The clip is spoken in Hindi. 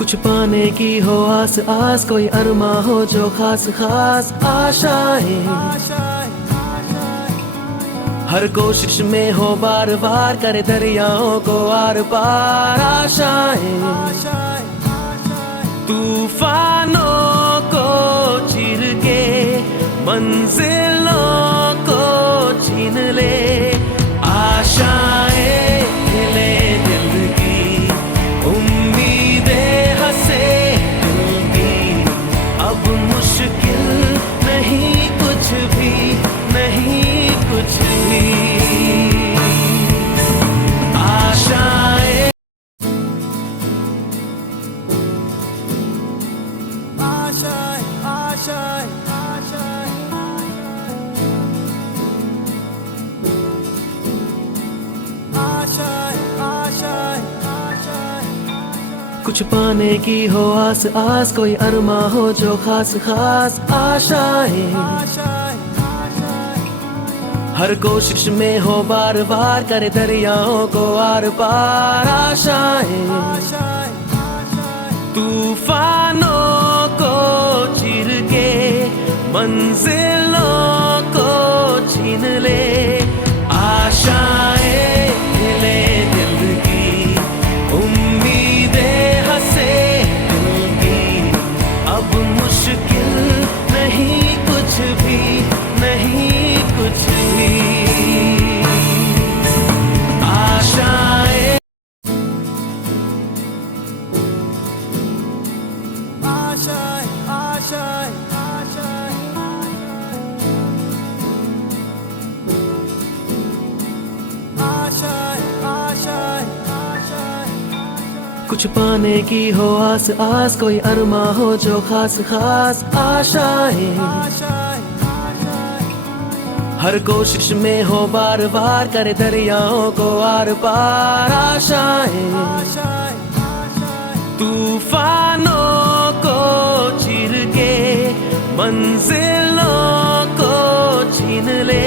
कुछ पाने की हो आस आस, कोई अरमा हो जो खास खास आशाएं। हर कोशिश में हो बार बार, करे दरियाओं को आर पार आशाएं। तूफानों को चीर के मंजिलों को छीन ले आशाएं, हिले दिल की उम्मीदें, हंसे दिल की। अब मुश्किल नहीं कुछ भी, नहीं कुछ भी। आशाएं, आशाएं, आशाएं, आशाएं, आशाएं, आशाएं। कुछ पाने की हो आस आस, कोई अरमा हो जो खास खास आशाएं। हर कोशिश में हो बार बार, करे दरियाओं को आर पार आशाएं। तूफानों को चीर के मंजिलों को छीन ले आशाएं, हिले दिल की उम्मीदें, हंसे दिल की। अब मुश्किल नहीं कुछ भी, नहीं कुछ भी। आशाएं, आशाएं, आशाएं, आशाएं, आशाएं, आशाएं, आशाएं। कुछ पाने की हो आस आस, कोई अरमा हो जो खास खास आशाएं। हर कोशिश में हो बार बार, करे दरियाओं को आर पार आशाएं। तूफानों को चीर के मंजिलों को छीन ले